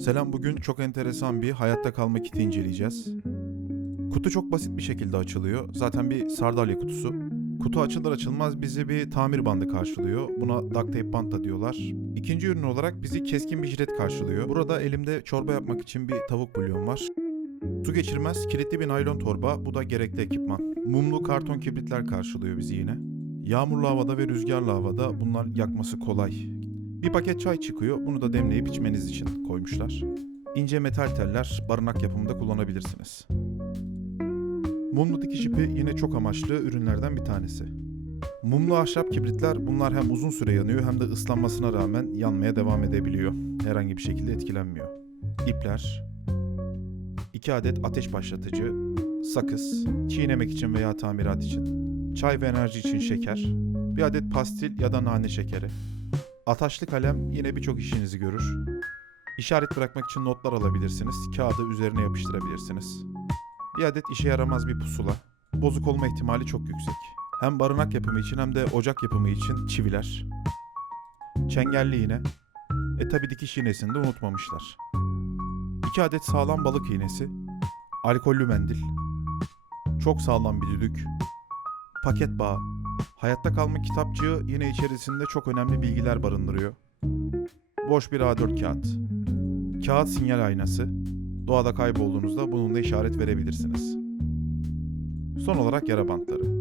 Selam bugün çok enteresan bir hayatta kalma kiti inceleyeceğiz. Kutu çok basit bir şekilde açılıyor. Zaten bir sardalya kutusu. Kutu açılır açılmaz bizi bir tamir bandı karşılıyor. Buna duct tape bant da diyorlar. İkinci ürün olarak bizi keskin bir jilet karşılıyor. Burada elimde çorba yapmak için bir tavuk bulyon var. Su geçirmez kilitli bir naylon torba. Bu da gerekli ekipman. Mumlu karton kibritler karşılıyor bizi yine. Yağmurlu havada ve rüzgarlı havada bunlar yakması kolay. Bir paket çay çıkıyor. Bunu da demleyip içmeniz için koymuşlar. İnce metal teller barınak yapımında kullanabilirsiniz. Mumlu dikiş ipi yine çok amaçlı ürünlerden bir tanesi. Mumlu ahşap kibritler bunlar hem uzun süre yanıyor hem de ıslanmasına rağmen yanmaya devam edebiliyor. Herhangi bir şekilde etkilenmiyor. İpler, 2 adet ateş başlatıcı, sakız, çiğnemek için veya tamirat için, çay ve enerji için şeker, bir adet pastil ya da nane şekeri, Ataşlı kalem yine birçok işinizi görür. İşaret bırakmak için notlar alabilirsiniz. Kağıdı üzerine yapıştırabilirsiniz. Bir adet işe yaramaz bir pusula. Bozuk olma ihtimali çok yüksek. Hem barınak yapımı için hem de ocak yapımı için çiviler. Çengelli iğne. E tabi dikiş iğnesini de unutmamışlar. İki adet sağlam balık iğnesi. Alkollü mendil. Çok sağlam bir düdük. Paket bağı. Hayatta kalma kitapçığı yine içerisinde çok önemli bilgiler barındırıyor. Boş bir A4 kağıt. Kağıt sinyal aynası. Doğada kaybolduğunuzda bununla işaret verebilirsiniz. Son olarak yara bantları.